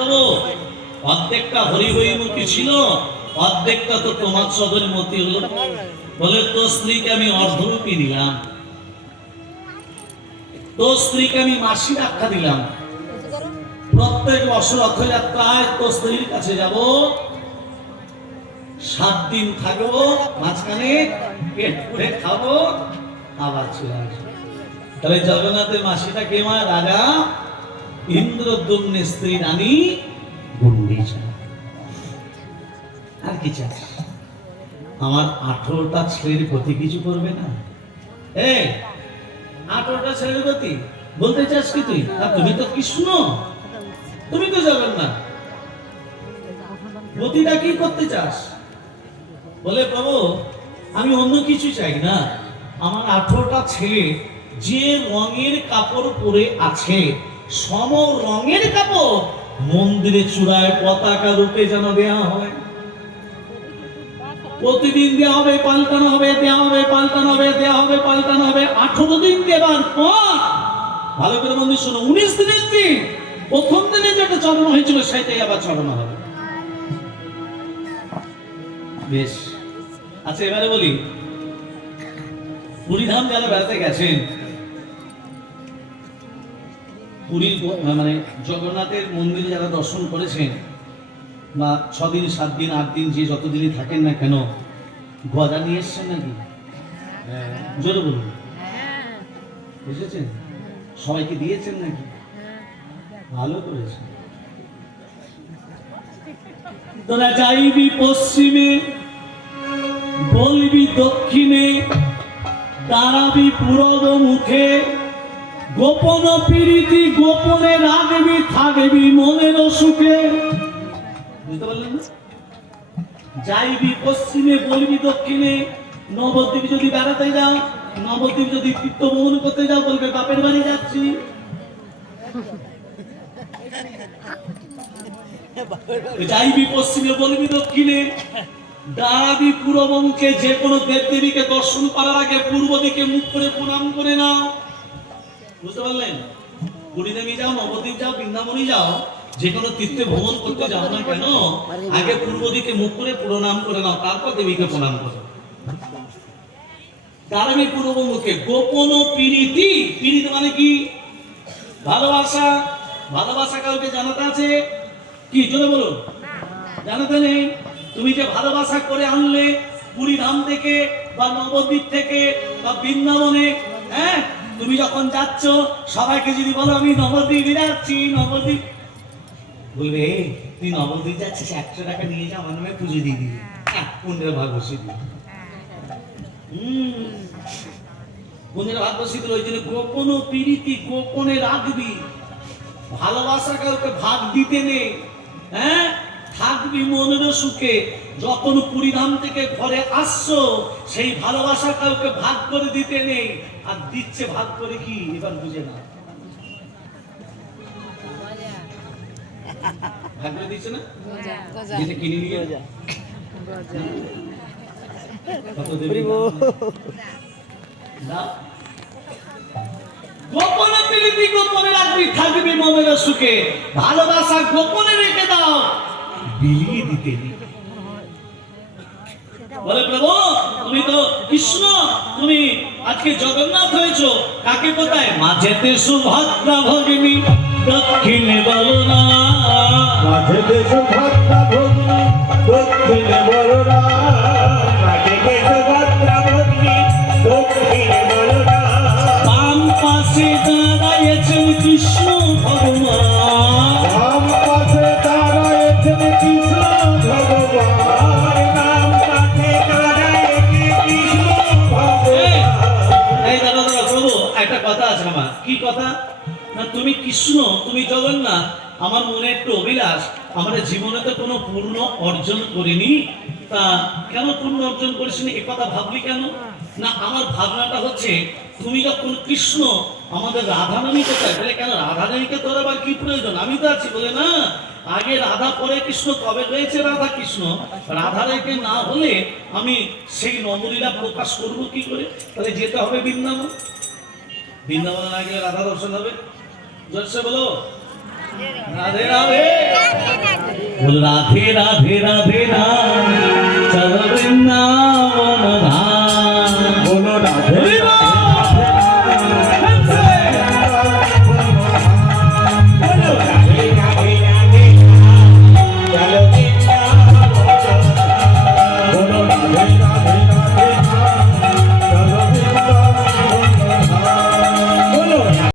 তবু অর্ধেকটা হরিবৈমুখী ছিল, অর্ধেকটা তো তোমার সদর মতি হলো। বলে তোর স্ত্রীকে আমি অর্ধরূপী দিলাম, তোর স্ত্রীকে আমি মাসির আখ্যা দিলাম। প্রত্যেক বছর রথযাত্রায় তোর স্ত্রীর কাছে যাব, 7 দিন থাকবো, মাঝখানে পেট পুড়ে খাবো, আবার চলে আসবো। তাহলে জগন্নাথের মাসিটা কে? মা রাজা ইন্দ্রদ্যুম্নের স্ত্রী রানী গুন্ডিচা। আর কি চাস? আমার 18টা ছেলের প্রতি কিছু করবে না? 18টা ছেলের প্রতি বলতে চাস কি তুই? তুমি তো কৃষ্ণ, তুমি তো জগন্নাথ, প্রতিটা কি করতে চাস? বলে প্রভু আমি অন্য কিছু চাই না, আমার 18টা ছেলে যে রঙের কাপড় পরে আছে, সম রঙের কাপড় মন্দিরে চূড়ায় পতাকা রূপে যেন দেওয়া হয়। প্রতিদিন দেওয়া হবে, পাল্টানো হবে, দেওয়া হবে, পাল্টানো হবে, দেওয়া হবে, পাল্টানো হবে। 18 দিন দেবার পর, ভালো করে বন্ধু শোনো, 19 দিনের দিন প্রথম দিনে যেটা চড়ানো হয়েছিল সেটাই আবার চড়ানো হবে। বেশ, আচ্ছা এবারে বলি, পুরীধাম যারা বেড়াতে গেছেন, পুরীর মানে জগন্নাথের মন্দিরে যারা দর্শন করেছেন, বা 6 দিন 7 দিন 8 দিন যে যতদিনই থাকেন না কেন, গজা নিয়ে এসছেন নাকি? জোরে বলুন। বুঝেছেন? সবাইকে দিয়েছেন নাকি? ভালো করেছেন। তোরা যাইবি পশ্চিমে, বলবি দক্ষিণে, দাঁড়াবি পূরব মুখে, গোপন প্রীতি গোপনে রাখবি, থাকবি মনের সুখে। বুঝতে পারলেন না? যাইবি পশ্চিমে, বলবি দক্ষিণে। নবদ্বীপ যদি বেড়াতে যাও, নবদ্বীপ যদি তীর্থ ভ্রমণ করতে যাও, বলবে বাপের বাড়ি যাচ্ছি। যাইবি পশ্চিমে, বলবি দক্ষিণে, দাঁড়াবি পূরব মুখে। যে কোনো দেব দেবীকে দর্শন করার আগে পূর্ব দিকে মুখ করে প্রণাম করে নাও। বুঝতে পারলেন? পুরীধামে যাও, নবদ্বীপ যাও, বৃন্দাবনে যাও, যে কোনো তীর্থে ভ্রমণ করতে যাও না কেন, আগে পূর্ব দিকে মুখ করে প্রণাম করে নাও, তারপর দেবীকে প্রণাম করো। দাঁড়াবি পূর্ব মুখে। গোপন প্রীতি, প্রীতি মানে কি? ভালোবাসা। ভালোবাসা কাউকে জানাতে আছে কি? জোরে বলুন। জানাতে নেই? তুমি যে ভালোবাসা করে আনলে পুরীধাম থেকে বা নবদ্বীপ থেকে বা বৃন্দাবনে, তুমি যখন যাচ্ছ সবাইকে যদি বলো আমি নবদ্বীপ যাচ্ছি, নবদ্বীপ বলবে তুই নবদ্বীপ যাচ্ছিস, 100 টাকা নিয়ে যা, আমার নামে পুজো দিয়ে দিবি, পুণ্যের ভাগ বসিয়ে দিবি। পুণ্যের ভাগ বসিয়ে দিল। ওই জন্য গোপন প্রীতি গোপনে রাখবি। ভালোবাসা কাউকে ভাগ দিতে নেই। থাকবি মনের সুখে। যখন পুরীধাম থেকে ঘরে আসছো, সেই ভালোবাসা কাউকে ভাগ করে দিতে নেই। আর দিচ্ছে ভাগ করে কি? এবার বুঝে না, ভাগ করে দিচ্ছে না, যেটা কিনে নিয়ে কত দেবে না। গোপনে প্রীতি গোপনে রাখবি, থাকবি মনের সুখে। ভালোবাসা গোপনে রেখে দাও, বিলিয়ে দিতে নেই। বলে প্রভু তুমি তো কৃষ্ণ, তুমি আজকে জগন্নাথ হয়েছো, কাকে কোথায়? মাঝেতে সুভদ্রা ভগিনী, দক্ষিণে বলনা। মাঝেতে সুভদ্রা ভগিনী, দক্ষিণে বলনা। মাঝেতে সুভদ্রা ভগিনী, দক্ষিণে বলনা। বাম পাশে দাঁড়াইছেন কৃষ্ণ ভগবান, বাম পাশে দাঁড়াইছেন কৃষ্ণ ভগবান। বাম পাশে দাঁড়াইছেন কৃষ্ণ ভগবান। এই দাদা দাদা প্রভু একটা কথা আছে আমার। কি কথা? না তুমি কৃষ্ণ, তুমি জগন্নাথ। আমার মনে একটু অভিলাষ, আমাদের জীবনে তো কোনো পূর্ণ অর্জন করিনি, তা কেন পূর্ণ অর্জন করিসনি এ কথা ভাবলি কেন? না আমার ভাবনাটা হচ্ছে তুমি যখন কৃষ্ণ, আমাদের রাধা রানী কোথায়? বলে কেন রাধা রানীকে তোর আবার কি প্রয়োজন? আমি তো আছি। বলে না, আগে রাধা পরে কৃষ্ণ, তবে রয়েছে রাধা কৃষ্ণ। রাধা রেখে না হলে আমি সেই নবলীলা প্রকাশ করবো কি করে? তাহলে যেতে হবে বৃন্দাবন। বৃন্দাবনে না গেলে রাধা দর্শন হবে। জোরসে বলো রাধে রাধে। বল রাধে রাধে রাধে রাধে